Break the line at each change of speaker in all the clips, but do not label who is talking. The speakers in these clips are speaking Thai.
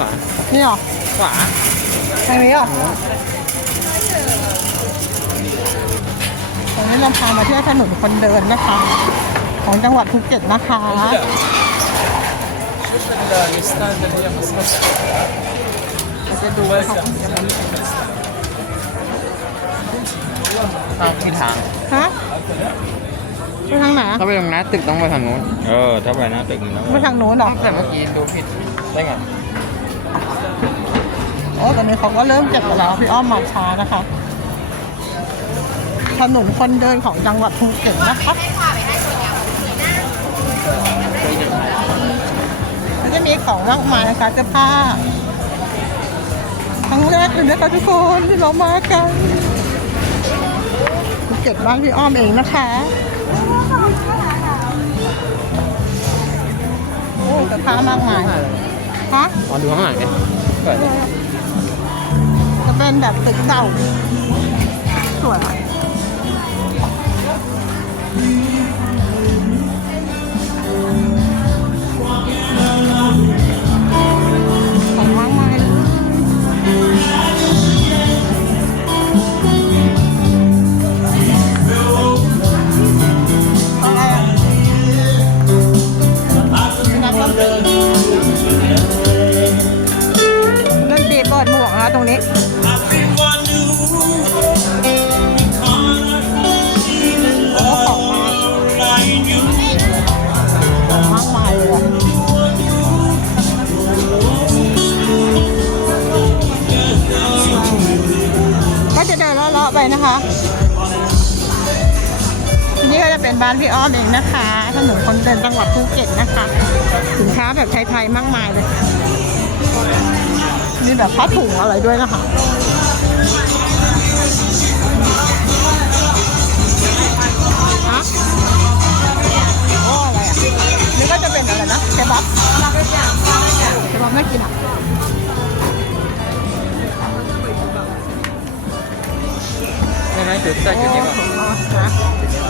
วา
นี่หรอ
ขวา
ทางนี้อะอตรงนี้เราพามาเที่ยวถนนคนเดินนะคะ ของจังหวัดภูเก็ตนะคะ จะดูว่า
เขาที่ทาง
ฮะไปทางไหน
ถ้าไปตรงนั้นตึกต้องไปทางนู้น
เออ ถ้าไปนั้นตึกนี้นะ
ไปทางโน้นหรอ
แต่เมื่อกี้ดูผิดได้ไง
โอ้ตอนนี้เขาก็เริ่มเก็บกันแล้วพี่อ้อมมาช้านะคะถนนคนเดินของจังหวัดภูเก็ตนะคะก็จะมีของมากมายนะคะเสื้อผ้าครั้งแรกเลยนะคะทุกคนที่เรามากันภูเก็ตบ้านพี่อ้อมเองนะคะโอ้เสื้อผ้ามากมายฮะ
อ๋อดูข้างหลังดิ เป็
นแบบตึกเก่าสวยานพี่อ้อมเองนะคะถนนคนเดินจังหวัดภูเก็ตนะคะ สินค้าแบบไทยๆมากมายเลยมีแบบผ้าถุงอะไรด้วยนะคะฮะโอ้อะไรอะนี่ก็จะเป็นอะไรนะเคบับเคบับน่ากินอะ
ไม่ไม่จุดแต่จุดนี้ก่อน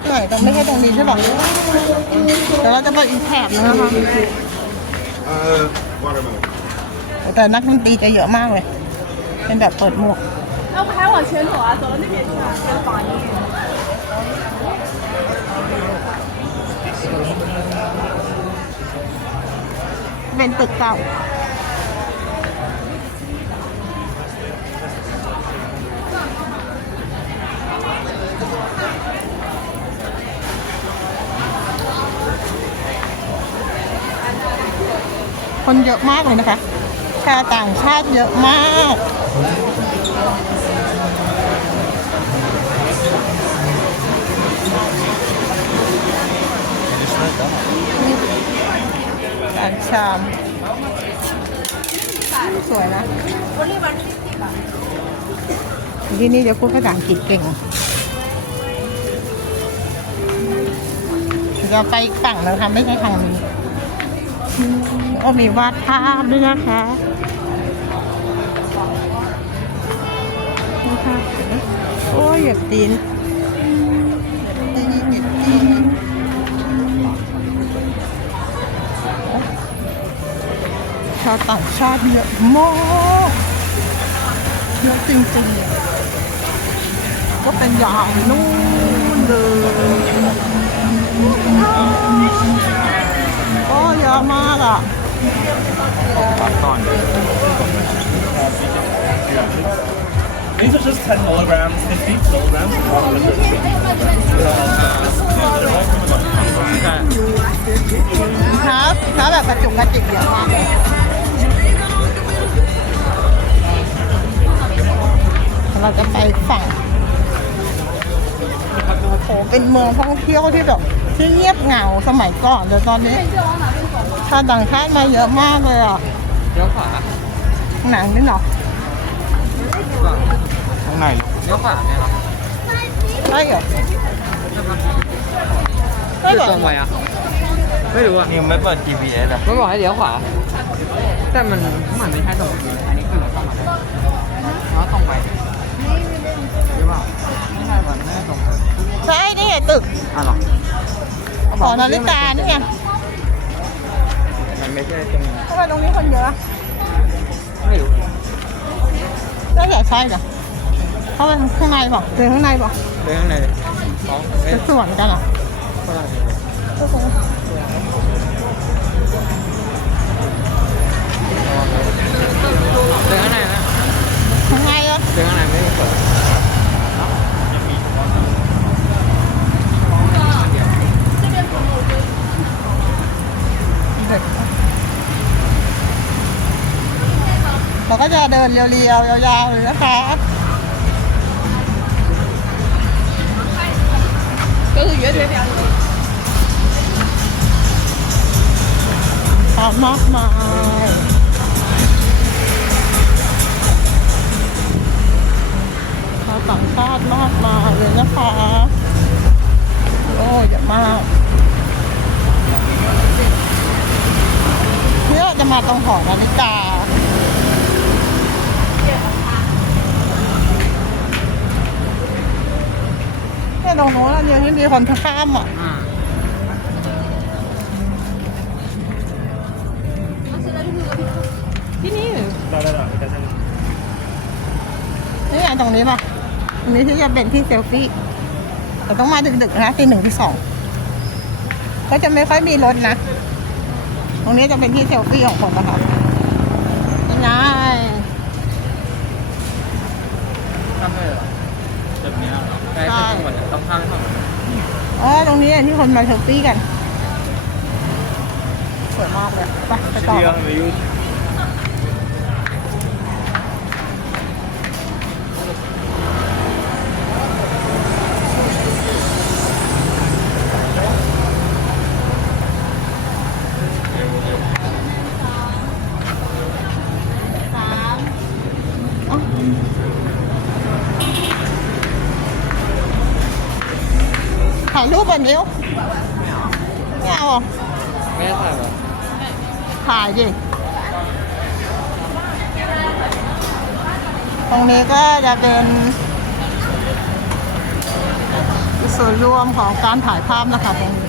ะ
มีความมากมายเลยไหนตรงไม่ใช่ตรงนี้ใช่ป่ะเดี๋ยวเราจะไปอีกแถบนึงนะคะ
Uh, watermelon.
แต่นักดนตรีจะเยอะมากเลย เป็นแบบเปิดหมวก
那我们还往前走啊，走到那边去啊，跟榜一。
เป็นตึกเก่า คนเยอะมากเลยนะคะ ชาวต่างชาติเยอะมาก ต่างชามสวยนะที่นี่จะพูดภาษาอังกฤษเก่งเราไปอีกฝั่งแล้วค่ะไม่ใช่ทางนี้ โอ้มีวาดภาพด้วยนะคะโอ้ยเหยียบตีนชาวต่างชาติเยอะมากเยอะจริงๆ ก็เป็นอย่างนู่นเลยก็เยอะมากอะ
These are just 10 milligrams, 50 milligrams.
ครับครับแบบกระจุกกระจิกเยอะมากเราจะไปฝั่งโอ้เป็นเมืองท่องเที่ยวที่แบบ ที่เงียบเหงาสมัยก่อนแต่ตอนนี้ชาวต่างชาติมาเยอะมากเลยอะ
เลี้ยวขวา
หนังนี่เนาะ
อเปล่า
ข้างใน
เลี้ยวขวาเนี่ยครับ
ใช่เหรอ
อ
ใช่เหร
ยู่
อ
ตรงไปอะไม่รู้อะ
นี่ไม่เปิด GPS อะ
มันบอกให้เลี้ยวขวา แต่มันมันไม่ใช่ตรงนี้ อนา
ฬิกานี่ไง
มันไม่ใช่ตรงนี้
ทำไมตรงนี้คนเยอะ
ไม่รู้
น่าจะใช่เหรอเข้าไปข้างในบอกเดินข้างในบอก
เดินข้างในเลยอ๋อไม่
จะสวนกันเหรอ
ฝรั่ง เดิน
เรียวๆยาวๆเลยนะคะ
ก็คือเยอะๆเลย
ของมากมายชาวต่างชาติมากมายเลยนะคะโอ้เยะมากเพื่อจะมาตรงหอนาฬิกา ตรงโน้นอันเดียวที่มีคนข้ามอะ
อ่า
ที่นี่
ได้ได้ได้ได้
นี่ไงตรงนี้ป่ะตรงนี้ที่จะเป็นที่เซลฟี่แต่ต้องมาดึกๆนะที่หนึ่งที่สองก็จะไม่ค่อยมีรถนะ ตรงนี้จะเป็นที่เซลฟี่ของคนนะคะนี่ไง
ข้ามได้เหรอ นี้เหรอใช่ทั้งหมดต้องข้ามทั้งหมด
อ๋อตรงนี้ที่คนมาเซลฟี่กัน สวยมากเลย ไปไปต่อ
Hier haben wir gut.
ถ่าย รูปแบบนิ้วไม่เอาเหรอ
ไม่ได้ถ่ายหรอ
ถ่ายดิตรงนี้ก็จะเป็นส่วนรวมของการถ่ายภาพนะคะตรงนี้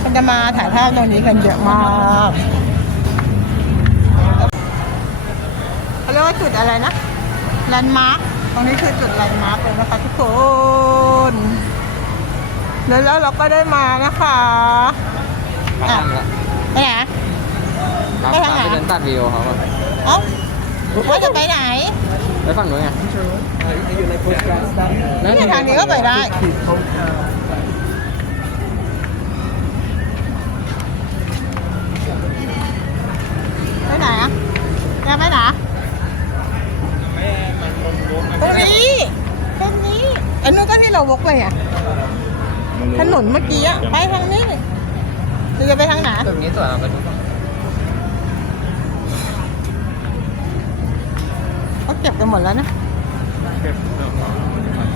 คนจะมาถ่ายภาพตรงนี้กันเยอะมากเขาเรียกว่าจุดอะไรนะแลนด์มาร์คตรงนี้คือจุดแลนด์มาร์คเลยนะคะทุกคน แล้วแล้วเราก็ได้มานะคะ
มาข้ามแล้ว
ไปไหน
ครับ
ไปทางไหน
ไปเดินตัดวิวเขาอะ
เอ้าว่าจะไปไหน
ไปฝั่งนู้นไง
นี่ไงทางนี้ก็ไปได้ไปไหนอะจะไปไหนตรงนี้ตรงนี้อันนู้นก็ที่เราวกไปอะ ถนนเมื่อกี้อะไปทางนี้หรือจะไปทางไหน
ตรงนี้สวยอะไปดูก่อน
เขาเก็บกันหมดแล้วนะ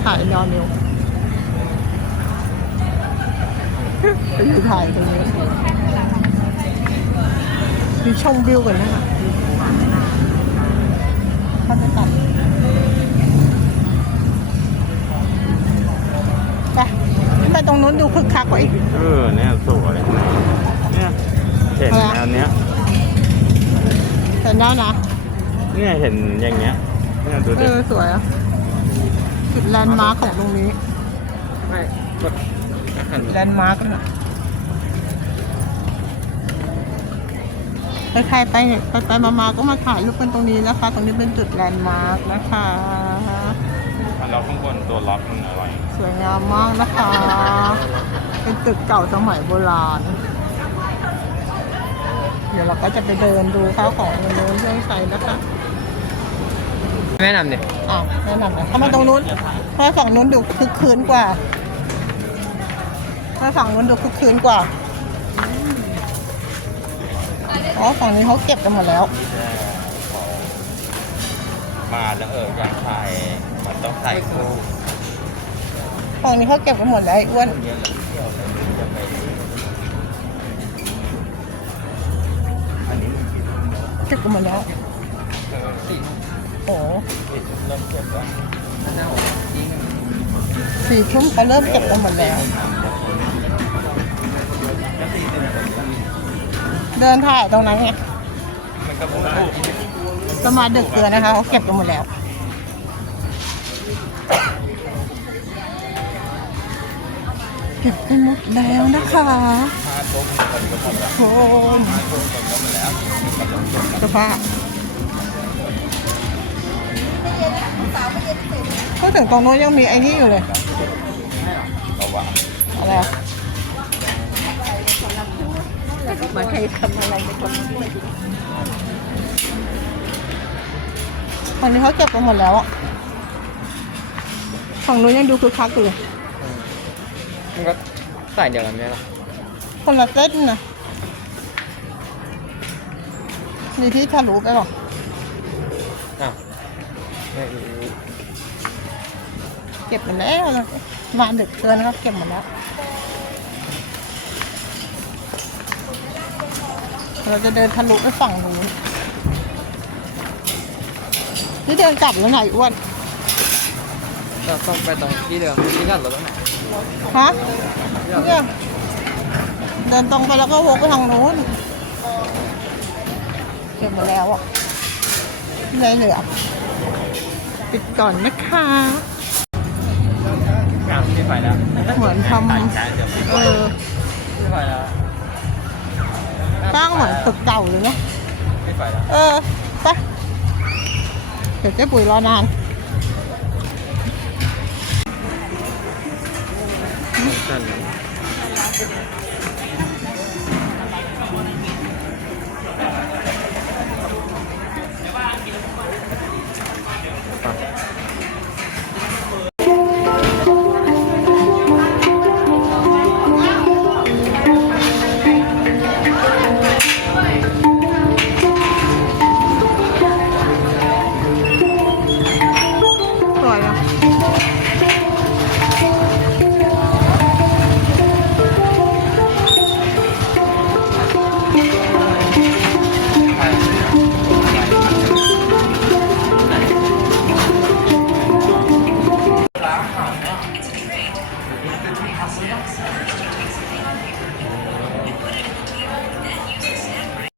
ถ่ายยอนเร็วไปดูถ่ายตรงนี้มีชมวิวกันนะคะเขาจะตัดไป ไปตรงนู้นดูคึกคักกว่าอีก
เออเนี่ยสวยเนี่ยเห็นแนวเนี้ย
เห็นแล้วนะ
เนี่ยเห็นอย่างเงี้ยเนี่ยดู
เอ
ดิ
อสวยอะจุดแลนด์มาร์คของตรงนี้
ไม่กดอาหาร
แลนด์มาร์กน่ะใครๆไปไปไปมามาๆก็มาถ่ายรูปกันตรงนี้นะคะ ตรงนี้เป็นจุดแลนด์มาร์กนะคะ
เราข้างบนตัวล็อกมันอร่อย
สวยงามมากนะคะ เป็นตึกเก่าสมัยโบราณ เดี๋ยวเราก็จะไปเดินดูข้าวของในนู้นเรื่องใช้นะคะ
แนะนำดิ
อะแนะนำเลยทำไมตรงนู้นเพราะฝั่งนู้นดูคึกคืนกว่าเพราะฝั่งนู้นดูคึกคืนกว่าอ๋อฝั่งนี้เขาเก็บกันหมดแล้ว
มาแล้วเอออยากถ่ายมัน ต้องถ่ายคู่
ฝั่งนี้เขาเก็บกันหมดแล้วไอ้อ้วน
เยอะแล้วเที่ยวเลยจะไปอันนี้
เก็บกันหมดแล้ว
สี่
โอ้โห
เริ่มเก็บแล้ว
หน้าผมยิง
สี่ทุ่มเขาเริ่มเก็บกันหมดแล้ว เดินถ่ายตรงนั้นไง
มันก็พูดถูก
จะมาดึกเกินนะคะเขาเก็บกันหมดแล้ว เก็บกันหมดแล้วนะคะ
พาตัวคนก็หมดแล้ว
โอ้ย
พาตัวคนก็หมดแล้ว
สภาพก็ถึงตรงโน้นยังมีไอ้นี่อยู่เลย อะไรอะ
มันใครทำอะไรในคนนี้
ฝั่งนี้เขาเก็บกันหมดแล้วอะ ฝั่งนู้นยังดูคึกคักอยู่เลย
มันก็ใส่เดียวกันไหมล่ะ
คนละเต้นนะมีที่ทะลุไปหรอ
อ้าวไม่รู้
เก็บหมดแล้วนะมาดึกเกินนะครับเก็บหมดแล้ว เราจะเดินทะลุไปฝั่งนู้นนี่เดินกลับแล้วไหนอ้วน
เราต้องไปตรงที่เดิมที่นั่นเราต้องไหน
ฮะเนี่ยเดินตรงไปแล้วก็วกไปทางนู้นเก็บหมดแล้วอะไม่เหลือปิดก่อนนะคะ
กลางที่ไปแล้ว
เหมือนทำ
ถ่ายช้าเดี๋ยวไม่
เออ
ไม่ไปแล้ว
สร้างเหมือนตึกเก่าเลยเนาะ
ไม่ไปแล้ว
เออไปเดี๋ยวเจ๊ปุ๋ยรอนาน
Không.